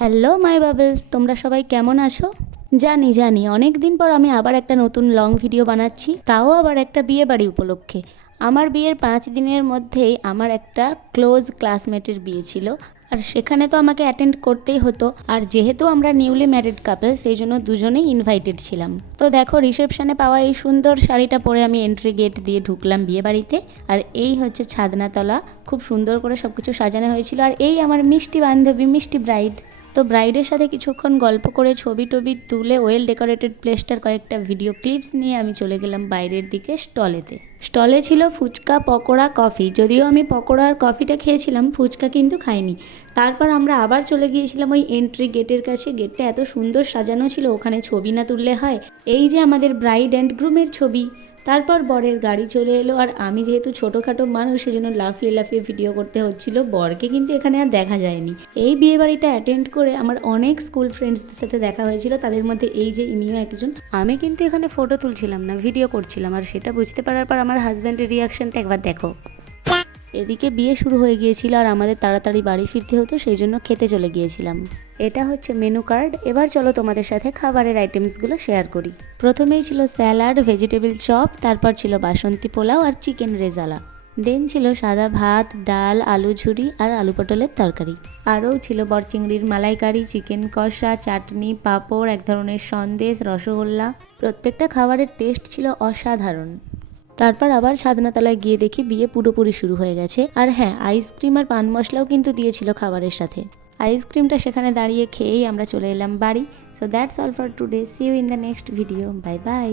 Hello my bubbles, তোমরা সবাই কেমন আছো? জানি অনেক দিন পর আমি আবার একটা নতুন লং ভিডিও বানাচ্ছি, তাও আবার একটা বিয়ে বাড়ি উপলক্ষে। আমার বিয়ের 5 দিনের মধ্যেই আমার একটা ক্লোজ ক্লাসমেটের বিয়ে ছিল, আর সেখানে তো আমাকে অ্যাটেন্ড করতেই হতো। আর যেহেতু আমরা নিউলি ম্যারিড কাপল, সেই জন্য দুজনেই ইনভাইটেড ছিলাম। তো দেখো, রিসেপশনে পাওয়া এই সুন্দর শাড়িটা পরে আমি এন্ট্রি গেট দিয়ে ঢুকলাম বিয়ে বাড়িতে। আর এই হচ্ছে ছাদনাতলা, খুব সুন্দর করে সব কিছু সাজানো হয়েছিল। আর এই আমার মিষ্টি বান্ধবী, মিষ্টি ব্রাইড। তো ব্রাইডের সাথে কিছুক্ষণ গল্প করে ছবি টবি তুলে ওয়েল ডেকোরেটেড প্লেসটার কয়েকটা ভিডিও ক্লিপস নিয়ে আমি চলে গেলাম বাইরের দিকে স্টলেতে। স্টলে ছিল ফুচকা, পকোড়া, কফি। যদিও আমি পকোড়া আর কফিটা খেয়েছিলাম, ফুচকা কিন্তু খাইনি। তারপর আমরা আবার চলে গিয়েছিলাম ওই এন্ট্রি গেটের কাছে। গেটটা এত সুন্দর সাজানো ছিল, ওখানে ছবি না তুললে হয়। এই যে আমাদের ব্রাইড অ্যান্ড গ্রুমের ছবি। তারপর বরের গাড়ি চলে এলো, আর আমি যেহেতু ছোটোখাটো মানুষ, সেজন্য লাফিয়ে লাফিয়ে ভিডিও করতে হচ্ছিল। বরকে কিন্তু এখানে আর দেখা যায়নি। এই বিয়ে বাড়িটা অ্যাটেন্ড করে আমার অনেক স্কুল ফ্রেন্ডসদের সাথে দেখা হয়েছিল, তাদের মধ্যে এই যে ইনিও একজন। আমি কিন্তু এখানে ফটো তুলছিলাম না, ভিডিও করছিলাম। আর সেটা বুঝতে পারার পর আমার হাজব্যান্ডের রিয়াকশনটা একবার দেখো। এদিকে বিয়ে শুরু হয়ে গিয়েছিল আর আমাদের তাড়াতাড়ি বাড়ি ফিরতে হতো, সেই জন্য খেতে চলে গিয়েছিলাম। এটা হচ্ছে মেনু কার্ড। এবার চলো তোমাদের সাথে খাবারের আইটেমসগুলো শেয়ার করি। প্রথমেই ছিল স্যালাড, ভেজিটেবল চপ, তারপর ছিল বাসন্তী পোলাও আর চিকেন রেজালা। দেন ছিল সাদা ভাত, ডাল, আলু ঝুরি আর আলু পটলের তরকারি। আরও ছিল বরচিংড়ির মালাইকারি, চিকেন কষা, চাটনি, পাঁপড়, এক ধরনের সন্দেশ, রসগোল্লা। প্রত্যেকটা খাবারের টেস্ট ছিল অসাধারণ। তারপর আবার ছাদনাতলায় গিয়ে দেখি বিয়ে পুরোপুরি শুরু হয়ে গেছে। আর হ্যাঁ, আইসক্রিম আর পান মশলাও কিন্তু দিয়েছিল খাবারের সাথে। আইসক্রিমটা সেখানে দাঁড়িয়ে খেয়েই আমরা চলে এলাম বাড়ি। So that's all for today. See you in the next video. Bye by.